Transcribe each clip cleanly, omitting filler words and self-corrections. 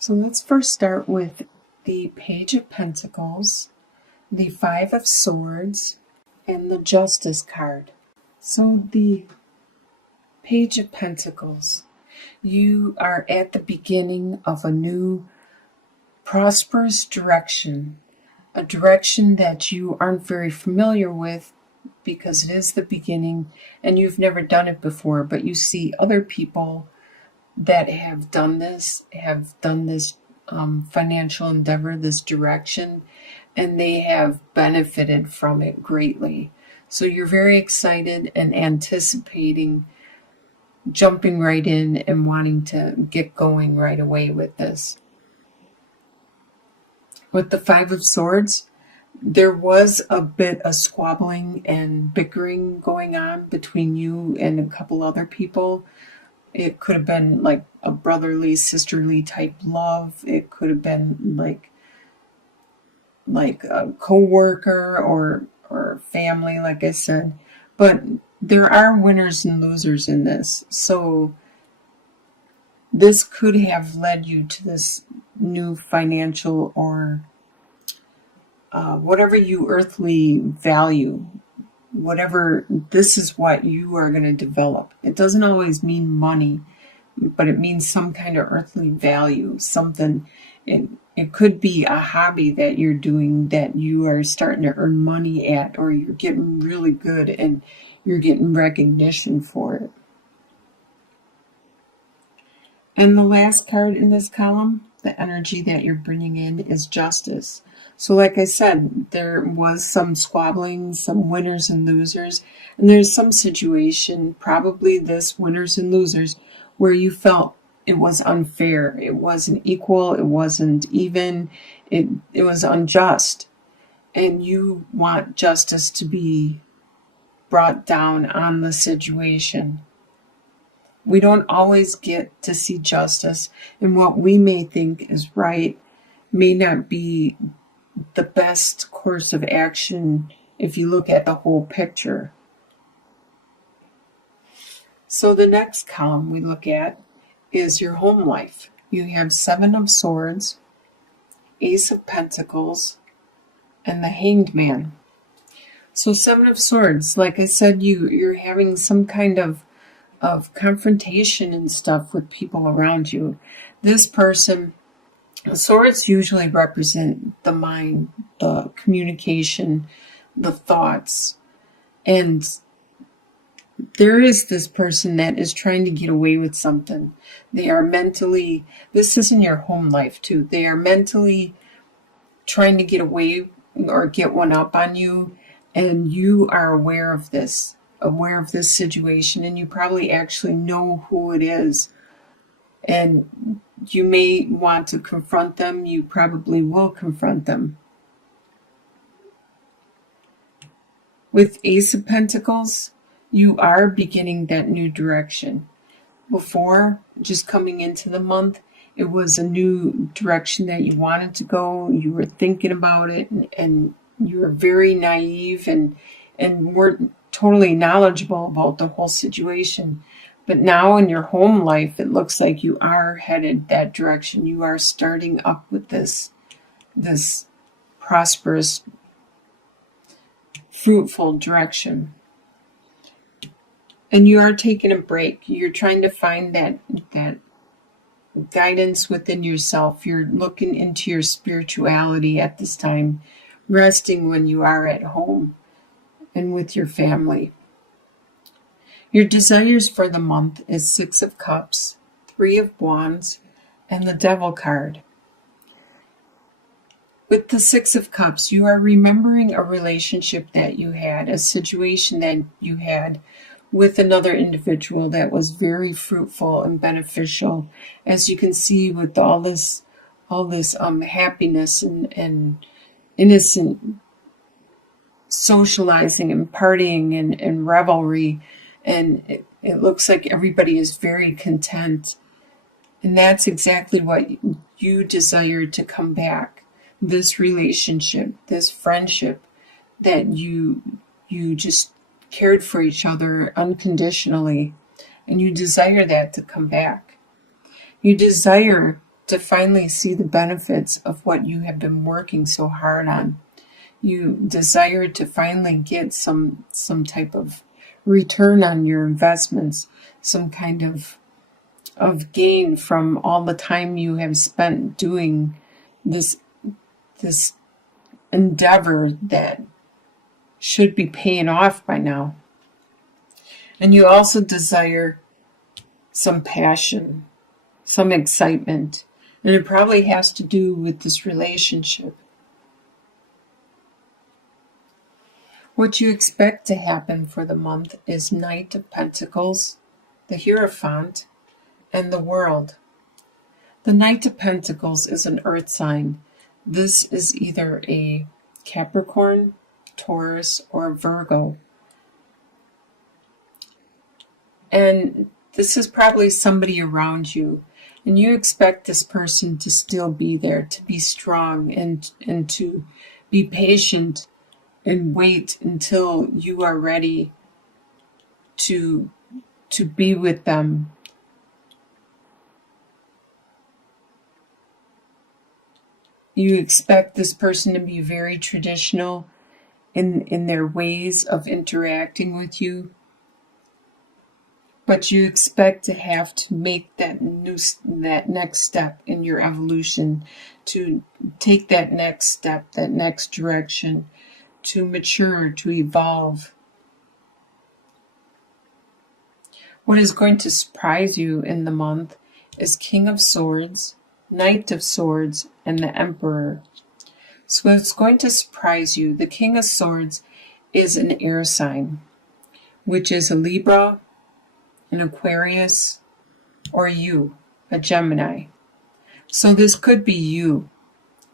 So let's first start with the Page of Pentacles, the Five of Swords, and the Justice card. So the Page of Pentacles, you are at the beginning of a new prosperous direction, a direction that you aren't very familiar with because it is the beginning and you've never done it before, but you see other people that have done this financial endeavor, this direction, and they have benefited from it greatly. So you're very excited and anticipating jumping right in and wanting to get going right away with this. With the Five of Swords, there was a bit of squabbling and bickering going on between you and a couple other people. It could have been like a brotherly, sisterly type love. It could have been like a co-worker or family, like I said. But there are winners and losers in this. So this could have led you to this new financial or whatever you earthly value. Whatever, this is what you are going to develop. It doesn't always mean money, but it means some kind of earthly value, something. It could be a hobby that you're doing that you are starting to earn money at, or you're getting really good and you're getting recognition for it. And the last card in this column, the energy that you're bringing in, is Justice. So like I said, there was some squabbling, some winners and losers, and there's some situation, probably this winners and losers, where you felt it was unfair. It wasn't equal. It wasn't even. It was unjust. And you want justice to be brought down on the situation. We don't always get to see justice, and what we may think is right may not be the best course of action if you look at the whole picture. So the next column we look at is your home life. You have Seven of Swords, Ace of Pentacles, and the Hanged Man. So Seven of Swords, like I said, you're having some kind of confrontation and stuff with people around you. This person, swords usually represent the mind, the communication, the thoughts. And there is this person that is trying to get away with something. They are mentally, this is in your home life too, they are mentally trying to get away or get one up on you. And you are aware of this situation, and you probably actually know who it is. And you may want to confront them. You probably will confront them. With Ace of Pentacles, you are beginning that new direction. Before, just coming into the month, it was a new direction that you wanted to go. You were thinking about it, and you were very naive and weren't totally knowledgeable about the whole situation. But now in your home life, it looks like you are headed that direction. You are starting up with this prosperous, fruitful direction. And you are taking a break. You're trying to find that guidance within yourself. You're looking into your spirituality at this time, resting when you are at home and with your family. Your desires for the month is Six of Cups, Three of Wands, and the Devil card. With the Six of Cups, you are remembering a relationship that you had, a situation that you had with another individual that was very fruitful and beneficial. As you can see, with all this happiness and innocent socializing and partying and revelry, and it looks like everybody is very content. And that's exactly what you desire to come back. This relationship, this friendship that you just cared for each other unconditionally, and you desire that to come back. You desire to finally see the benefits of what you have been working so hard on. You desire to finally get some type of return on your investments, some kind of gain from all the time you have spent doing this endeavor that should be paying off by now. And you also desire some passion, some excitement, and it probably has to do with this relationship. What you expect to happen for the month is Knight of Pentacles, the Hierophant, and the World. The Knight of Pentacles is an earth sign. This is either a Capricorn, Taurus, or Virgo. And this is probably somebody around you. And you expect this person to still be there, to be strong, and to be patient and wait until you are ready to be with them. You expect this person to be very traditional in their ways of interacting with you, but you expect to have to make that next step in your evolution, to take that next step, that next direction, to mature, to evolve. What is going to surprise you in the month is King of Swords, Knight of Swords, and the Emperor. So it's going to surprise you. The King of Swords is an air sign, which is a Libra, an Aquarius, or you, a Gemini. So this could be you.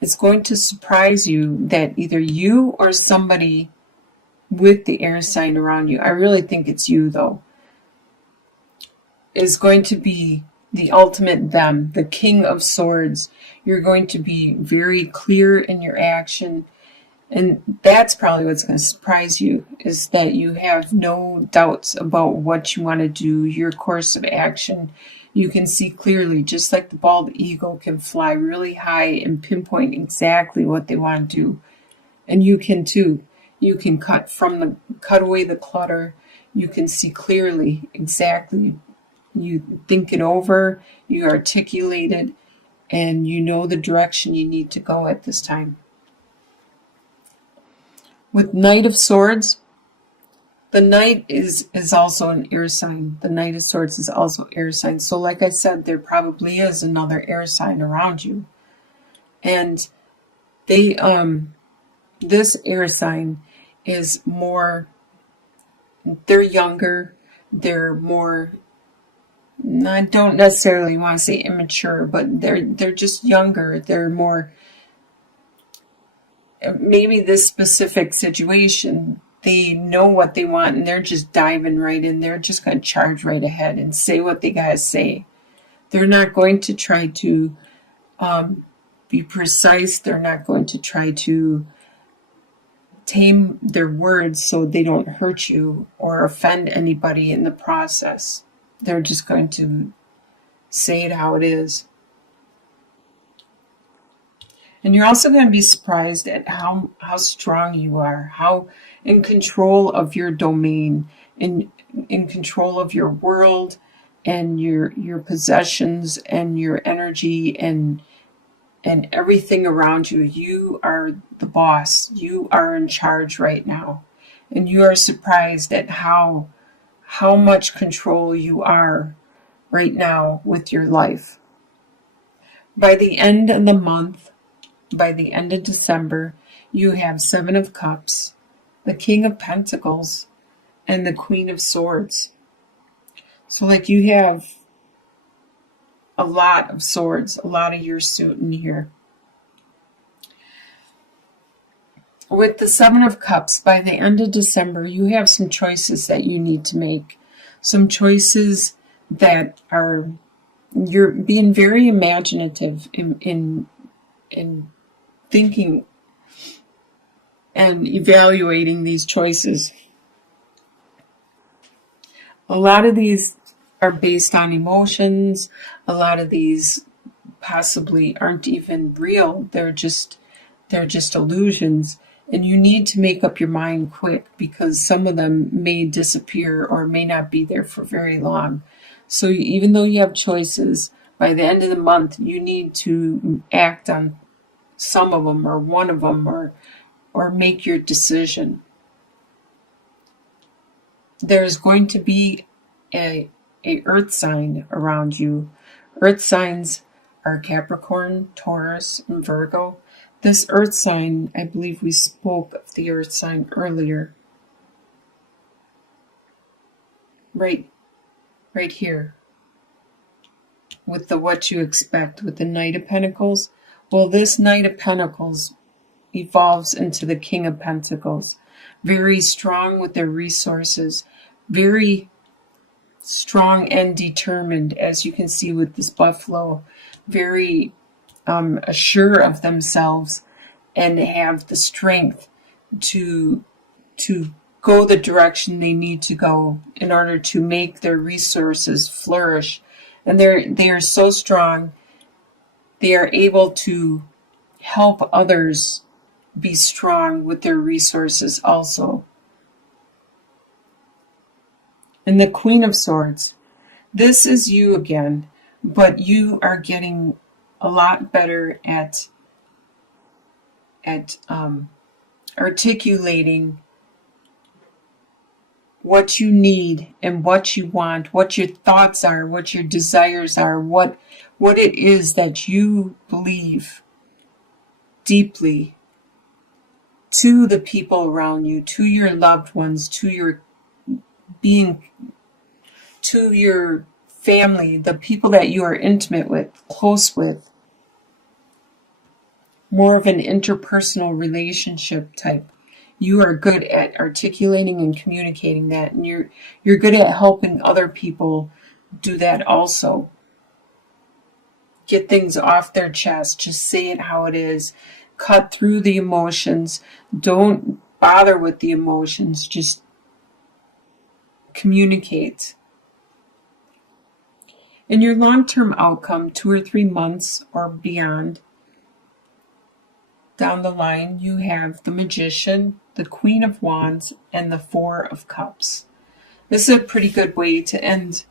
It's going to surprise you that either you or somebody with the air sign around you, I really think it's you though, is going to be the ultimate them, the King of Swords. You're going to be very clear in your action. And that's probably what's going to surprise you, is that you have no doubts about what you want to do, your course of action. You can see clearly, just like the bald eagle can fly really high and pinpoint exactly what they want to do. And you can too. You can cut away the clutter. You can see clearly exactly. You think it over, you articulate it, and you know the direction you need to go at this time. With Knight of Swords, the Knight is also an air sign. The Knight of Swords is also air sign. So like I said, there probably is another air sign around you. And they this air sign is more, they're younger, they're more, I don't necessarily want to say immature, but they're just younger. They're more, maybe this specific situation, they know what they want and they're just diving right in. They're just going to charge right ahead and say what they got to say. They're not going to try to be precise. They're not going to try to tame their words so they don't hurt you or offend anybody in the process. They're just going to say it how it is. And you're also going to be surprised at how strong you are, how in control of your domain, in control of your world and your possessions and your energy and everything around you. You are the boss. You are in charge right now. And you are surprised at how much control you are right now with your life. By the end of the month, by the end of December, you have Seven of Cups, the King of Pentacles, and the Queen of Swords. So like you have a lot of swords, a lot of your suit in here. With the Seven of Cups, by the end of December, you have some choices that you need to make. Some choices that are, you're being very imaginative in thinking and evaluating these choices. A lot of these are based on emotions. A lot of these possibly aren't even real. They're just illusions. And you need to make up your mind quick, because some of them may disappear or may not be there for very long. So even though you have choices, by the end of the month, you need to act on some of them or one of them, or make your decision. There's going to be a earth sign around you. Earth signs are Capricorn, Taurus, and Virgo. This earth sign, I believe we spoke of the earth sign earlier. Right here. With the what you expect, with the Knight of Pentacles. Well, this Knight of Pentacles evolves into the King of Pentacles. Very strong with their resources. Very strong and determined, as you can see with this buffalo. Very assured of themselves, and have the strength to go the direction they need to go in order to make their resources flourish. And they are so strong, they are able to help others be strong with their resources also. And the Queen of Swords, this is you again, but you are getting a lot better at articulating what you need and what you want, what your thoughts are, what your desires are, what it is that you believe deeply to the people around you, to your loved ones, to your family, the people that you are intimate with, close with. More of an interpersonal relationship type. You are good at articulating and communicating that, and you're good at helping other people do that also. Get things off their chest. Just say it how it is. Cut through the emotions. Don't bother with the emotions. Just communicate. In your long-term outcome, 2 or 3 months or beyond, down the line, you have the Magician, the Queen of Wands, and the Four of Cups. This is a pretty good way to end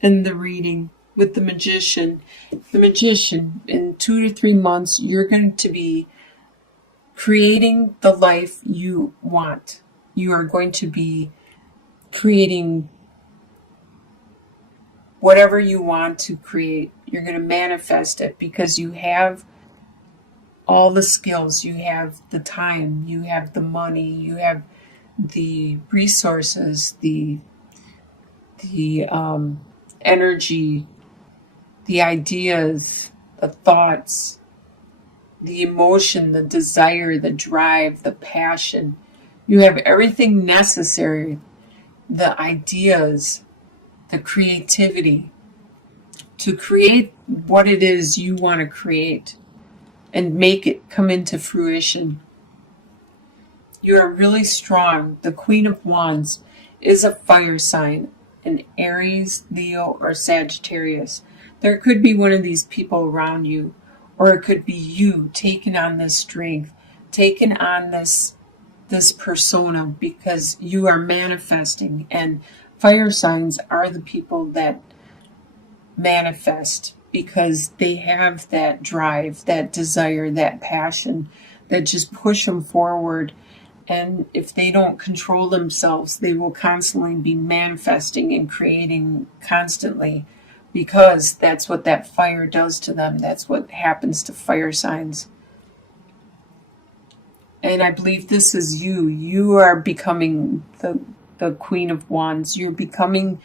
in the reading with the Magician. The Magician, in 2 to 3 months, you're going to be creating the life you want. You are going to be creating whatever you want to create. You're going to manifest it because you have all the skills, you have the time, you have the money, you have the resources, the energy, the ideas, the thoughts, the emotion, the desire, the drive, the passion. You have everything necessary, the ideas, the creativity to create what it is you want to create and make it come into fruition. You are really strong. The Queen of Wands is a fire sign, an Aries, Leo, or Sagittarius. There could be one of these people around you, or it could be you taking on this strength, taking on this persona, because you are manifesting. And fire signs are the people that manifest because they have that drive, that desire, that passion that just push them forward. And if they don't control themselves, they will constantly be manifesting and creating constantly, because that's what that fire does to them. That's what happens to fire signs. And I believe this is you. You are becoming the Queen of Wands. You're becoming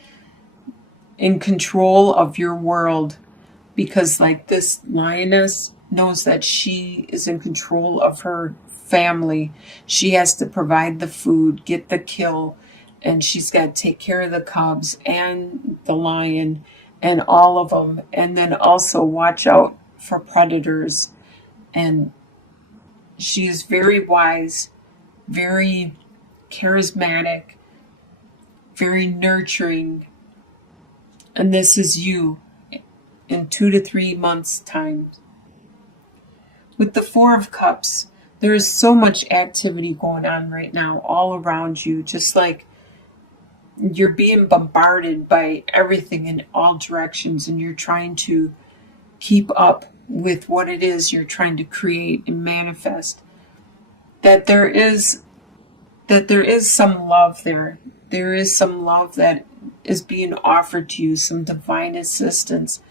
in control of your world, because like this lioness knows that she is in control of her family. She has to provide the food, get the kill, and she's got to take care of the cubs and the lion and all of them, and then also watch out for predators. And she is very wise, very charismatic, very nurturing. And this is you. in 2 to 3 months' time. With the Four of Cups, there is so much activity going on right now all around you, just like you're being bombarded by everything in all directions, and you're trying to keep up with what it is you're trying to create and manifest. That there is some love there. There is some love that is being offered to you, some divine assistance.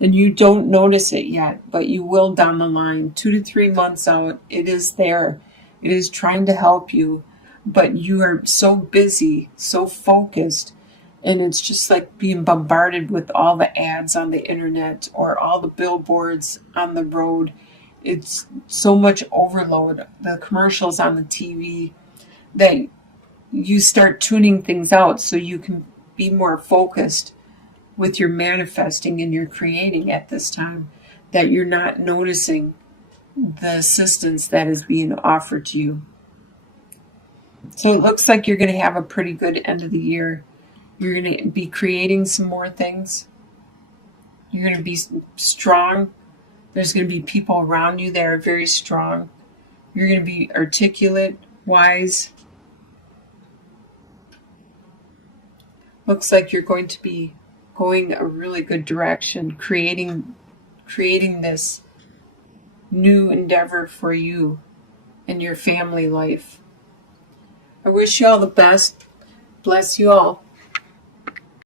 And you don't notice it yet, but you will down the line. 2 to 3 months out, it is there. It is trying to help you, but you are so busy, so focused, and it's just like being bombarded with all the ads on the internet or all the billboards on the road. It's so much overload, the commercials on the TV, that you start tuning things out so you can be more focused with your manifesting and your creating at this time, that you're not noticing the assistance that is being offered to you. So it looks like you're going to have a pretty good end of the year. You're going to be creating some more things. You're going to be strong. There's going to be people around you that are very strong. You're going to be articulate, wise. Looks like you're going to be going a really good direction, creating this new endeavor for you and your family life. I wish you all the best. Bless you all.